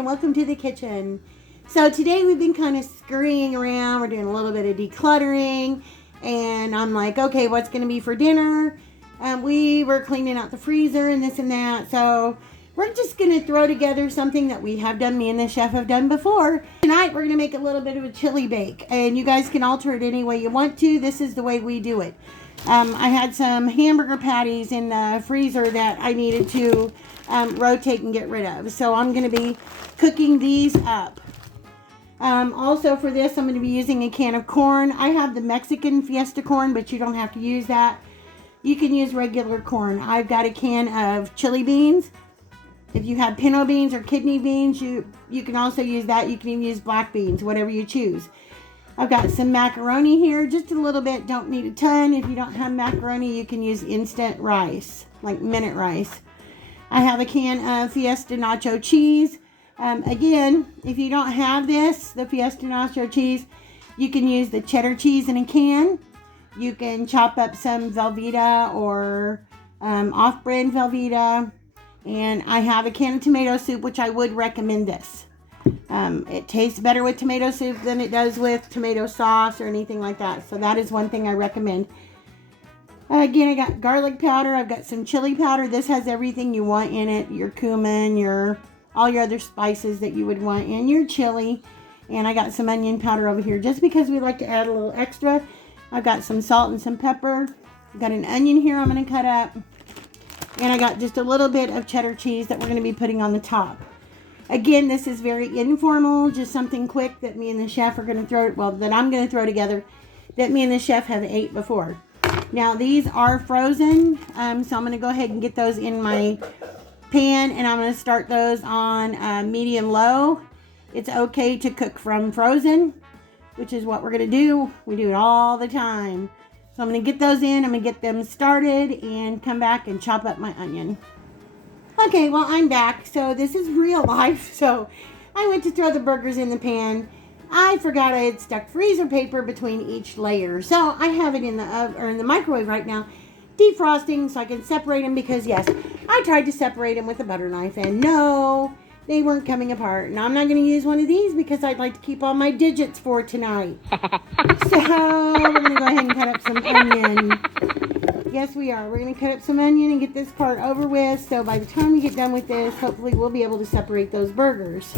and welcome to the kitchen. So today we've been kind of scurrying around. We're doing a little bit of decluttering, and I'm like, okay, what's going to be for dinner? We were cleaning out the freezer and this and that, so we're just going to throw together something that we have done, me and the chef have done before. Tonight we're going to make a little bit of a chili bake, and you guys can alter it any way you want to. This is the way we do it. I had some hamburger patties in the freezer that I needed to rotate and get rid of. So I'm going to be cooking these up. Also for this, I'm going to be using a can of corn. I have the Mexican Fiesta corn, but you don't have to use that. You can use regular corn. I've got a can of chili beans. If you have pinto beans or kidney beans, you can also use that. You can even use black beans, whatever you choose. I've got some macaroni here, just a little bit, don't need a ton. If you don't have macaroni, you can use instant rice, like minute rice. I have a can of Fiesta nacho cheese. Again, if you don't have this, the Fiesta nacho cheese, you can use the cheddar cheese in a can. You can chop up some Velveeta or off-brand Velveeta. And I have a can of tomato soup, which I would recommend this. It tastes better with tomato soup than it does with tomato sauce or anything like that. So that is one thing I recommend. Again, I got garlic powder. I've got some chili powder. This has everything you want in it. Your cumin, all your other spices that you would want in your chili. And I got some onion powder over here just because we like to add a little extra. I've got some salt and some pepper. I've got an onion here I'm going to cut up. And I got just a little bit of cheddar cheese that we're going to be putting on the top. Again, this is very informal, just something quick that me and the chef are going to that I'm going to throw together, that me and the chef have ate before. Now, these are frozen, so I'm going to go ahead and get those in my pan, and I'm going to start those on medium-low. It's okay to cook from frozen, which is what we're going to do. We do it all the time. So I'm going to get those in, I'm going to get them started, and come back and chop up my onion. Okay, well, I'm back. So this is real life. So I went to throw the burgers in the pan. I forgot I had stuck freezer paper between each layer. So I have it in the microwave right now, defrosting so I can separate them, because yes, I tried to separate them with a butter knife, and no, they weren't coming apart. Now I'm not going to use one of these because I'd like to keep all my digits for tonight. So we're going to go ahead and cut up some onion. Yes, we are. We're going to cut up some onion and get this part over with. So by the time we get done with this, hopefully we'll be able to separate those burgers.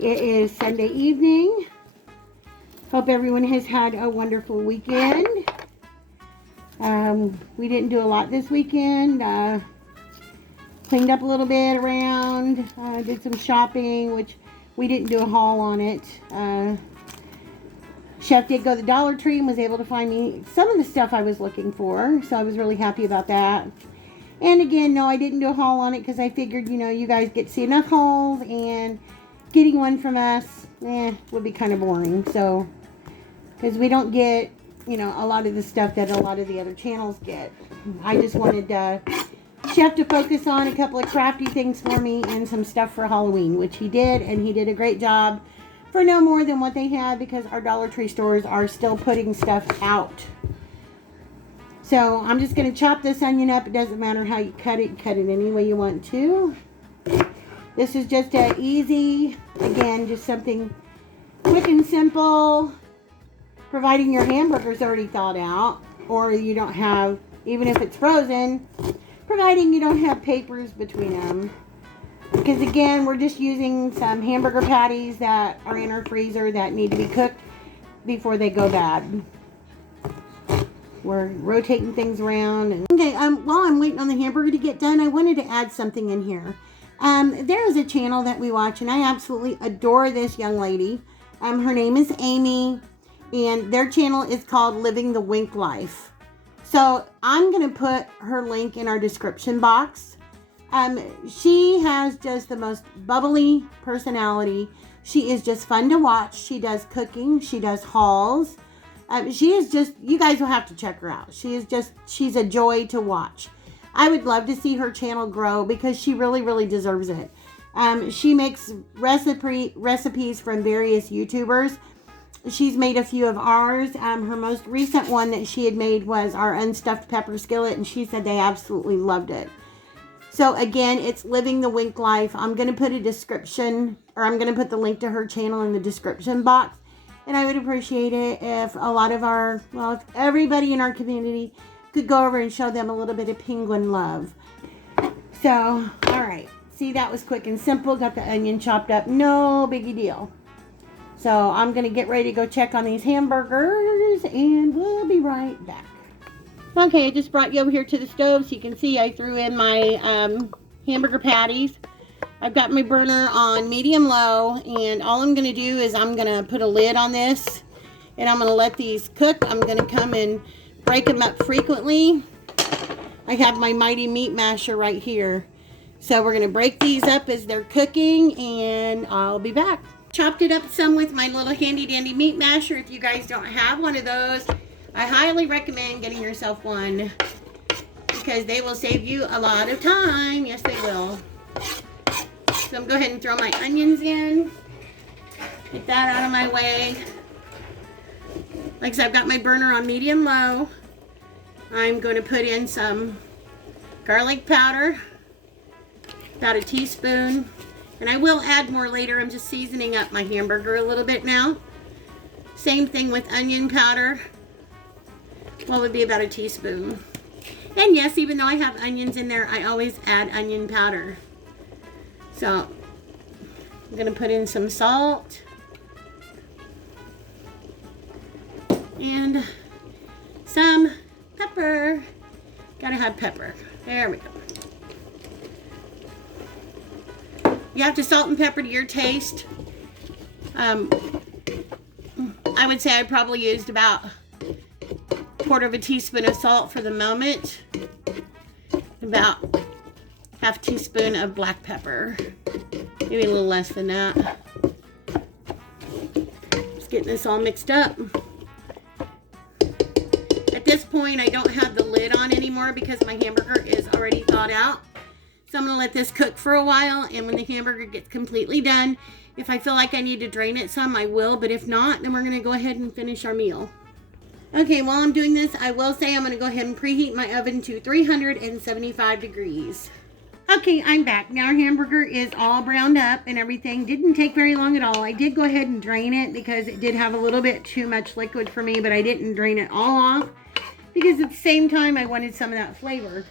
It is Sunday evening. Hope everyone has had a wonderful weekend. We didn't do a lot this weekend. Cleaned up a little bit around. Did some shopping, which we didn't do a haul on it. Chef did go to the Dollar Tree and was able to find me some of the stuff I was looking for. So I was really happy about that. And again, no, I didn't do a haul on it because I figured, you guys get to see enough hauls, and getting one from us, would be kind of boring. So, because we don't get, a lot of the stuff that a lot of the other channels get. I just wanted Chef to focus on a couple of crafty things for me and some stuff for Halloween, which he did, and he did a great job. For no more than what they had, because our Dollar Tree stores are still putting stuff out. So I'm just going to chop this onion up. It doesn't matter how you cut it any way you want to. This is just a easy, again, just something quick and simple, providing your hamburger's already thawed out, or you don't have, even if it's frozen, providing you don't have papers between them. Because again, we're just using some hamburger patties that are in our freezer that need to be cooked before they go bad. We're rotating things around. Okay, while I'm waiting on the hamburger to get done, I wanted to add something in here. There is a channel that we watch, and I absolutely adore this young lady. Her name is Amy, and their channel is called Living the Wink Life. So I'm going to put her link in our description box. She has just the most bubbly personality. She is just fun to watch. She does cooking. She does hauls. She is just, you guys will have to check her out. She's a joy to watch. I would love to see her channel grow because she really, really deserves it. She makes recipes from various YouTubers. She's made a few of ours. Her most recent one that she had made was our unstuffed pepper skillet, and she said they absolutely loved it. So again, it's Living the Wink Life. I'm going to put a description, or I'm going to put the link to her channel in the description box. And I would appreciate it if a lot of our, well, if everybody in our community could go over and show them a little bit of penguin love. So, all right. See, that was quick and simple. Got the onion chopped up. No biggie deal. So I'm going to get ready to go check on these hamburgers, and we'll be right back. Okay, I just brought you over here to the stove so you can see I threw in my hamburger patties. I've got my burner on medium-low, and all I'm going to do is I'm going to put a lid on this, and I'm going to let these cook. I'm going to come and break them up frequently. I have my mighty meat masher right here. So we're going to break these up as they're cooking, and I'll be back. Chopped it up some with my little handy-dandy meat masher. If you guys don't have one of those, I highly recommend getting yourself one, because they will save you a lot of time. Yes, they will. So I'm going to go ahead and throw my onions in. Get that out of my way. Like I said, I've got my burner on medium-low. I'm going to put in some garlic powder, about a teaspoon. And I will add more later. I'm just seasoning up my hamburger a little bit now. Same thing with onion powder. What would be about a teaspoon? And yes, even though I have onions in there, I always add onion powder. So I'm going to put in some salt. And some pepper. Gotta have pepper. There we go. You have to salt and pepper to your taste. I would say I probably used about a quarter of a teaspoon of salt for the moment. About half teaspoon of black pepper. Maybe a little less than that. Just getting this all mixed up. At this point, I don't have the lid on anymore because my hamburger is already thawed out. So I'm going to let this cook for a while, and when the hamburger gets completely done, if I feel like I need to drain it some, I will, but if not, then we're going to go ahead and finish our meal. Okay, while I'm doing this, I will say I'm going to go ahead and preheat my oven to 375 degrees. Okay, I'm back. Now our hamburger is all browned up and everything. Didn't take very long at all. I did go ahead and drain it because it did have a little bit too much liquid for me, but I didn't drain it all off because at the same time I wanted some of that flavor.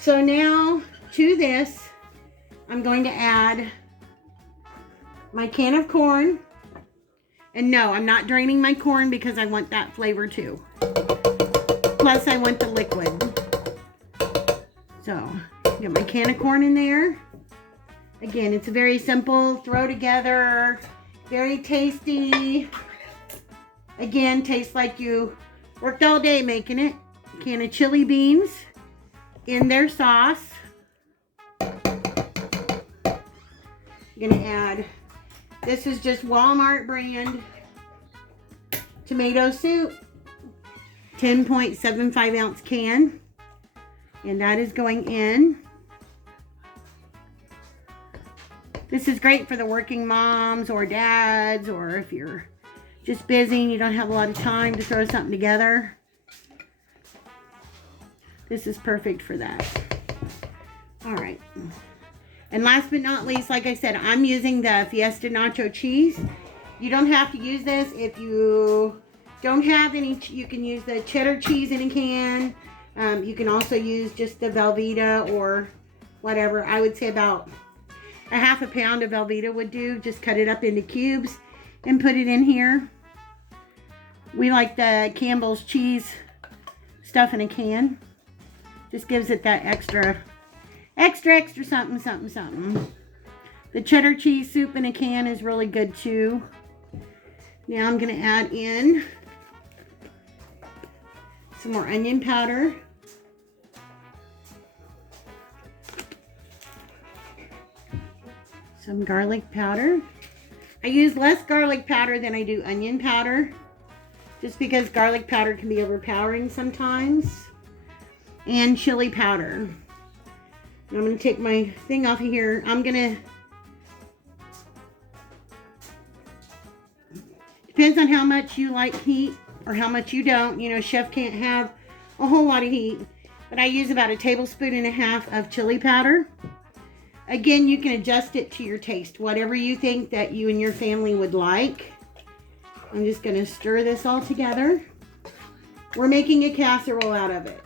So now to this, I'm going to add my can of corn. And no, I'm not draining my corn because I want that flavor too. Plus I want the liquid. So, get my can of corn in there. Again, it's a very simple throw together, very tasty. Again, tastes like you worked all day making it. A can of chili beans in their sauce. I'm gonna add, this is just Walmart brand tomato soup, 10.75 ounce can, and that is going in. This is great for the working moms or dads, or if you're just busy and you don't have a lot of time to throw something together. This is perfect for that. All right. And last but not least, like I said, I'm using the Fiesta nacho cheese. You don't have to use this. If you don't have any, you can use the cheddar cheese in a can. You can also use just the Velveeta or whatever. I would say about a half a pound of Velveeta would do. Just cut it up into cubes and put it in here. We like the Campbell's cheese stuff in a can. Just gives it that extra something. The cheddar cheese soup in a can is really good too. Now I'm going to add in some more onion powder. Some garlic powder. I use less garlic powder than I do onion powder, just because garlic powder can be overpowering sometimes. And chili powder. I'm going to take my thing off of here. Depends on how much you like heat or how much you don't. You know, chef can't have a whole lot of heat. but I use about 1.5 tablespoons of chili powder. Again, you can adjust it to your taste, whatever you think that you and your family would like. I'm just going to stir this all together. We're making a casserole out of it.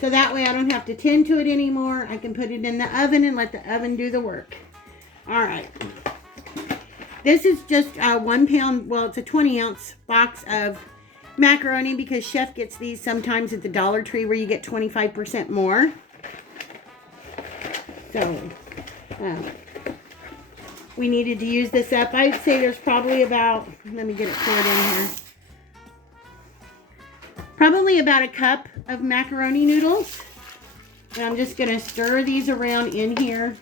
So that way I don't have to tend to it anymore. I can put it in the oven and let the oven do the work. All right. This is just 1 pound, well, it's a 20-ounce box of macaroni because Chef gets these sometimes at the Dollar Tree where you get 25% more. So, we needed to use this up. I'd say there's probably about, let me get it poured in here. Probably about 1 cup of macaroni noodles. And I'm just going to stir these around in here.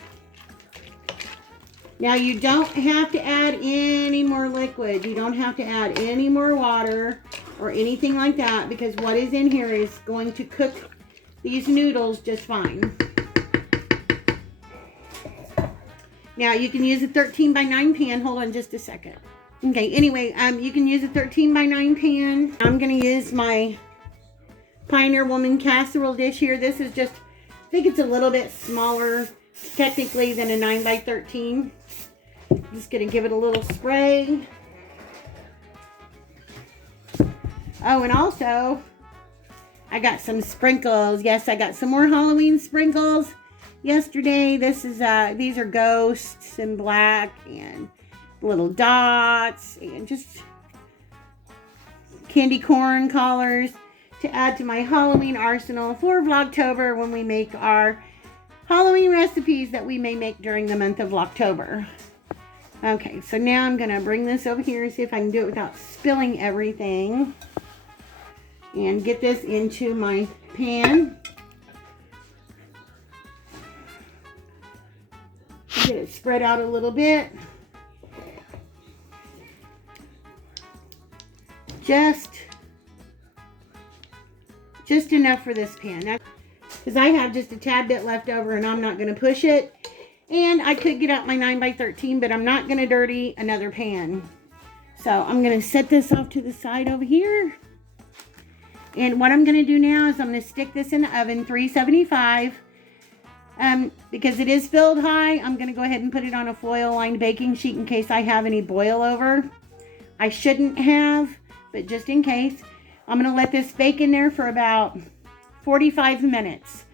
Now you don't have to add any more liquid. You don't have to add any more water or anything like that because what is in here is going to cook these noodles just fine. Now you can use a 13 by 9 pan. Hold on just a second. Okay, anyway, you can use a 13 by 9 pan. I'm going to use my Pioneer Woman casserole dish here. This is just, I think it's a little bit smaller technically than a 9 by 13. I'm just going to give it a little spray. Oh, and also, I got some sprinkles. Yes, I got some more Halloween sprinkles yesterday. This is, these are ghosts and black and little dots and just candy corn collars to add to my Halloween arsenal for Vlogtober when we make our Halloween recipes that we may make during the month of October. Okay, so now I'm going to bring this over here and see if I can do it without spilling everything. And get this into my pan. Get it spread out a little bit. Just enough for this pan. Because I have just a tad bit left over and I'm not going to push it. And I could get out my 9 by 13, but I'm not going to dirty another pan. So I'm going to set this off to the side over here. And what I'm going to do now is I'm going to stick this in the oven, 375. Because it is filled high, I'm going to go ahead and put it on a foil-lined baking sheet in case I have any boil over. I shouldn't have, but just in case. I'm going to let this bake in there for about 45 minutes.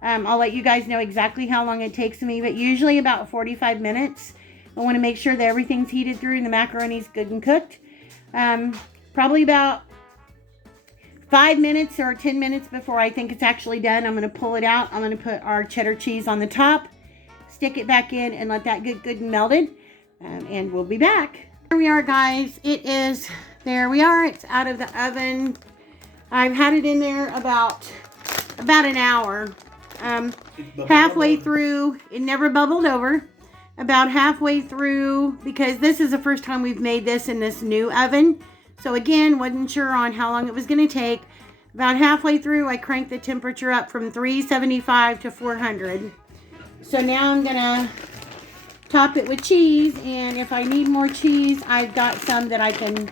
I'll let you guys know exactly how long it takes me, but usually about 45 minutes. I want to make sure that everything's heated through and the macaroni's good and cooked. Probably about 5 minutes or 10 minutes before I think it's actually done, I'm going to pull it out. I'm going to put our cheddar cheese on the top, stick it back in, and let that get good and melted. And we'll be back. Here we are, guys. It is, there we are. It's out of the oven. I've had it in there about an hour. Halfway through, it never bubbled over. About halfway through, because this is the first time we've made this in this new oven. So again, wasn't sure on how long it was going to take. About halfway through, I cranked the temperature up from 375 to 400. So now I'm going to top it with cheese. And if I need more cheese, I've got some that I can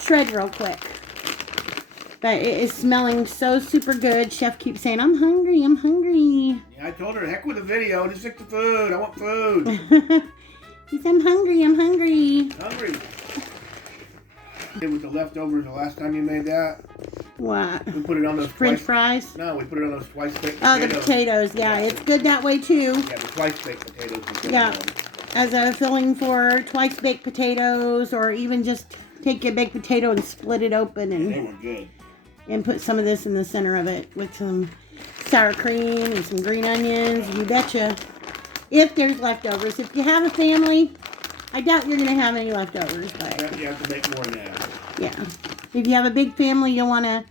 shred real quick. But it is smelling so super good. Chef keeps saying, I'm hungry, I'm hungry. Yeah, I told her, heck with the video. Just stick to food. I want food. He said, I'm hungry, I'm hungry. Hungry. With the leftovers the last time you made that. What? We put it on those French fries? No, we put it on those twice baked potatoes. Oh, the potatoes. Yeah, it's good that way too. Yeah, the twice baked potatoes. Yeah, as a filling for twice baked potatoes, or even just take a baked potato and split it open and they were good. And put some of this in the center of it with some sour cream and some green onions. You betcha. If there's leftovers. If you have a family, I doubt you're going to have any leftovers. But you have to make more now. Yeah. If you have a big family, you'll want to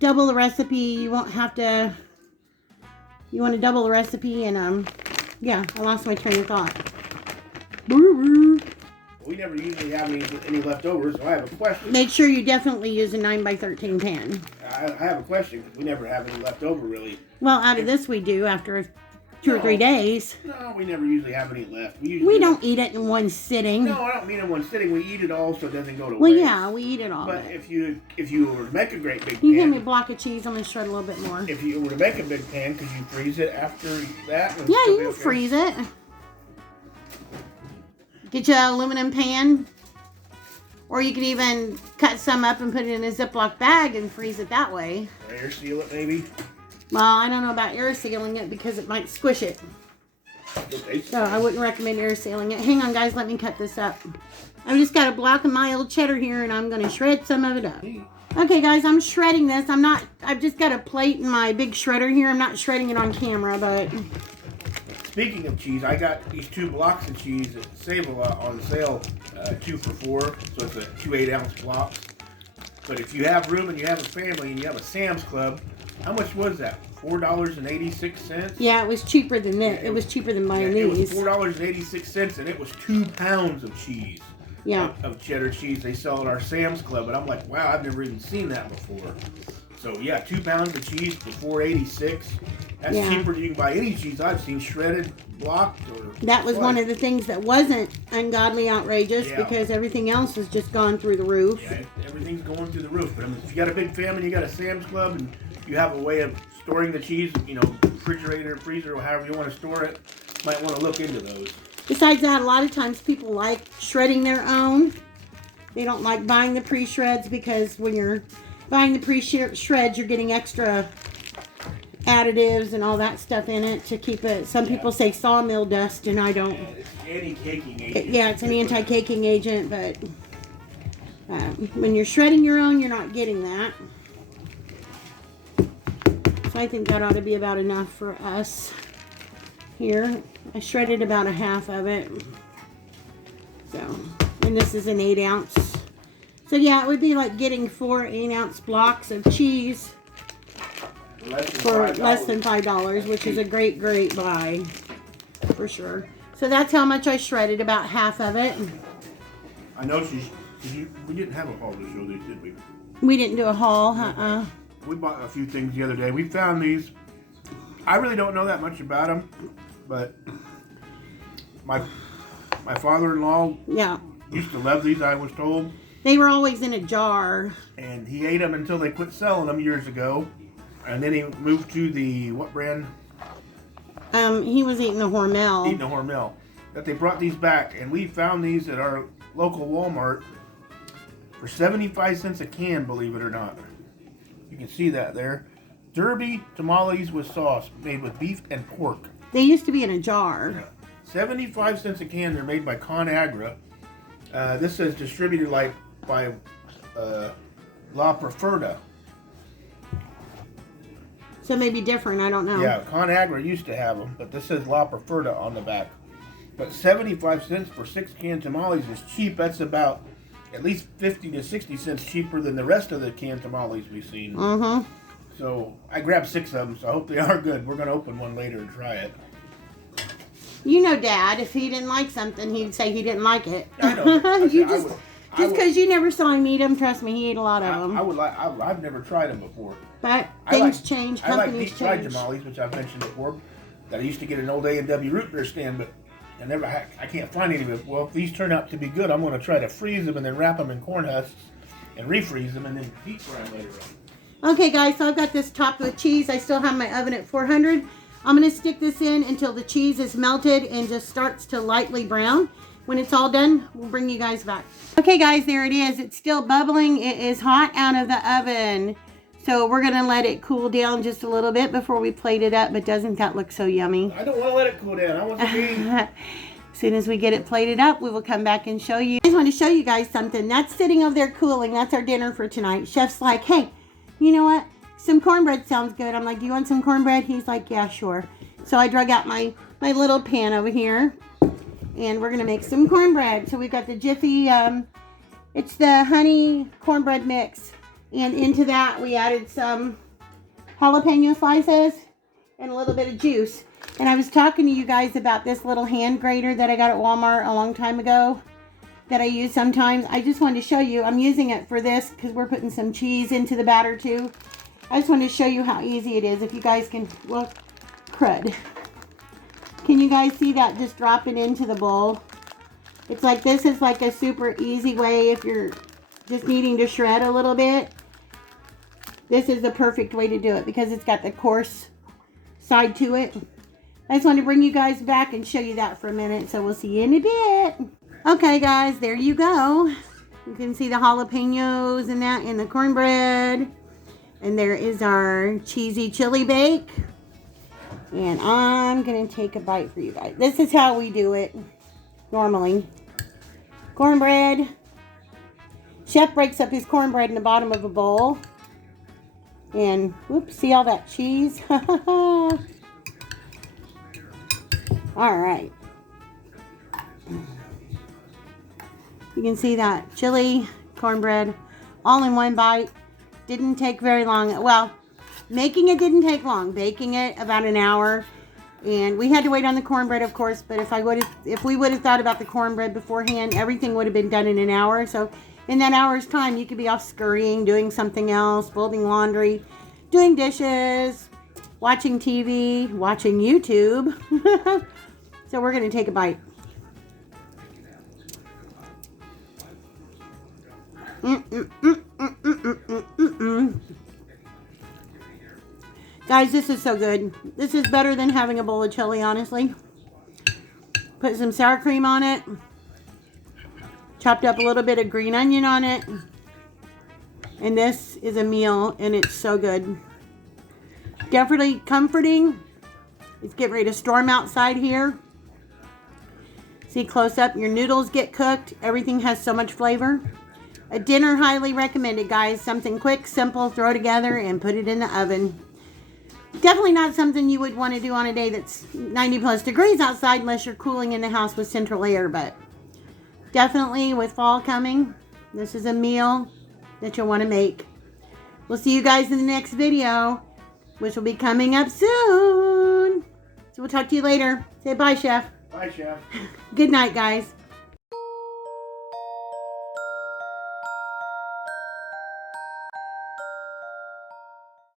double the recipe. You won't have to... You want to double the recipe and, yeah, I lost my train of thought. We never usually have any leftovers, so I have a question. Make sure you definitely use a 9 by 13 pan. I have a question, because we never have any leftover, really. Well, out of this we do after 2 or 3 days. No, we never usually have any left. We don't eat it in one sitting. No, I don't mean in one sitting. We eat it all so it doesn't go to waste. Well, yeah, we eat it all. But if you were to make a great big you pan, give me a block of cheese, I'm going to shred a little bit more. if you were to make a big pan, could you freeze it after that? Yeah, you can freeze it. Get you an aluminum pan. Or you can even cut some up and put it in a Ziploc bag and freeze it that way. Or air seal it, maybe? Well, I don't know about air sealing it because it might squish it. Okay. So I wouldn't recommend air sealing it. Hang on, guys. Let me cut this up. I've just got a block of mild cheddar here, and I'm going to shred some of it up. Okay, guys. I'm shredding this. I've just got a plate in my big shredder here. I'm not shredding it on camera, but... Speaking of cheese, I got these 2 blocks of cheese at Save-A-Lot on sale, 2 for $4, so it's a 2 8-ounce blocks. But if you have room and you have a family and you have a Sam's Club, how much was that? $4.86? Yeah, it was cheaper than that. It was cheaper than buying these. It was $4.86, and it was 2 pounds of cheese. Yeah. Of cheddar cheese they sell at our Sam's Club, and I'm like, wow, I've never even seen that before. So yeah, 2 pounds of cheese for $4.86. That's cheaper than you can buy any cheese I've seen, shredded, blocked, or... That was one of the things that wasn't ungodly outrageous because everything else has just gone through the roof. Yeah, everything's going through the roof. But I mean, if you got a big family, you got a Sam's Club, and you have a way of storing the cheese, you know, refrigerator, freezer, or however you want to store it, you might want to look into those. Besides that, a lot of times people like shredding their own. They don't like buying the pre-shreds because when you're buying the pre-shreds, you're getting extra additives and all that stuff in it to keep it. Some people say sawmill dust, and I don't. It's anti-caking agent. Yeah, it's an anti-caking agent, but when you're shredding your own, you're not getting that. So I think that ought to be about enough for us here. I shredded about a half of it. So, and this is an 8-ounce. So yeah, it would be like getting 4 8-ounce blocks of cheese for less than $5, which is a great buy for sure. So that's how much I shredded, about half of it. I know we didn't have a haul to show these, did we? We didn't do a haul, We bought a few things the other day. We found these. I really don't know that much about them, but my father-in-law used to love these, I was told. They were always in a jar. And he ate them until they quit selling them years ago. And then he moved to the, what brand? He was eating the Hormel. Eating the Hormel. But they brought these back, and we found these at our local Walmart for 75 cents a can, believe it or not. You can see that there. Derby tamales with sauce, made with beef and pork. They used to be in a jar. Yeah. 75 cents a can. They're made by ConAgra. This says distributed by La Preferda. So maybe different, I don't know. Yeah, ConAgra used to have them, but this says La Preferda on the back. But 75 cents for 6 canned tamales is cheap. That's about at least 50 to 60 cents cheaper than the rest of the canned tamales we've seen. So I grabbed 6 of them, so I hope they are good. We're going to open one later and try it. You know, Dad, if he didn't like something, he'd say he didn't like it. I know. Just because you never saw him eat them, trust me, he ate a lot of them. I've never tried them before. But things change, companies change. I like deep fried tamales, which I've mentioned before. That I used to get an old A&W root beer stand, but I can't find any of it. Well, if these turn out to be good, I'm going to try to freeze them and then wrap them in corn husks and refreeze them and then deep fry them later on. Okay, guys, so I've got this topped with cheese. I still have my oven at 400. I'm going to stick this in until the cheese is melted and just starts to lightly brown. When it's all done, we'll bring you guys back. Okay, guys, there it is. It's still bubbling. It is hot out of the oven. So we're going to let it cool down just a little bit before we plate it up. But doesn't that look so yummy? I don't want to let it cool down. I want to be... As soon as we get it plated up, we will come back and show you. I just want to show you guys something. That's sitting over there cooling. That's our dinner for tonight. Chef's like, hey, you know what? Some cornbread sounds good. I'm like, do you want some cornbread? He's like, yeah, sure. So I drug out my little pan over here. And we're going to make some cornbread. So we've got the Jiffy, it's the honey cornbread mix. And into that, we added some jalapeno slices and a little bit of juice. And I was talking to you guys about this little hand grater that I got at Walmart a long time ago that I use sometimes. I just wanted to show you. I'm using it for this because we're putting some cheese into the batter too. I just wanted to show you how easy it is. If you guys can, well, crud. Can you guys see that just dropping into the bowl? It's like, this is like a super easy way if you're just needing to shred a little bit. This is the perfect way to do it because it's got the coarse side to it. I just want to bring you guys back and show you that for a minute. So we'll see you in a bit. Okay, guys, there you go. You can see the jalapenos and that in the cornbread. And there is our cheesy chili bake. And I'm going to take a bite for you guys. This is how we do it normally. Cornbread. Chef breaks up his cornbread in the bottom of a bowl. And, whoops, see all that cheese? All right. You can see that chili, cornbread, all in one bite. Didn't take very long. Well, making it didn't take long. Baking it about an hour. And we had to wait on the cornbread, of course. But if we would have thought about the cornbread beforehand, everything would have been done in an hour. So in that hour's time, you could be off scurrying, doing something else, folding laundry, doing dishes, watching TV, watching YouTube. So we're going to take a bite. Guys, this is so good. This is better than having a bowl of chili, honestly. Put some sour cream on it. Chopped up a little bit of green onion on it. And this is a meal, and it's so good. Definitely comforting. It's getting ready to storm outside here. See close up, your noodles get cooked. Everything has so much flavor. A dinner highly recommended, guys. Something quick, simple, throw together and put it in the oven. Definitely not something you would want to do on a day that's 90 plus degrees outside unless you're cooling in the house with central air. But definitely with fall coming, this is a meal that you'll want to make. We'll see you guys in the next video, which will be coming up soon. So we'll talk to you later. Say bye, Chef. Bye, Chef. Good night, guys.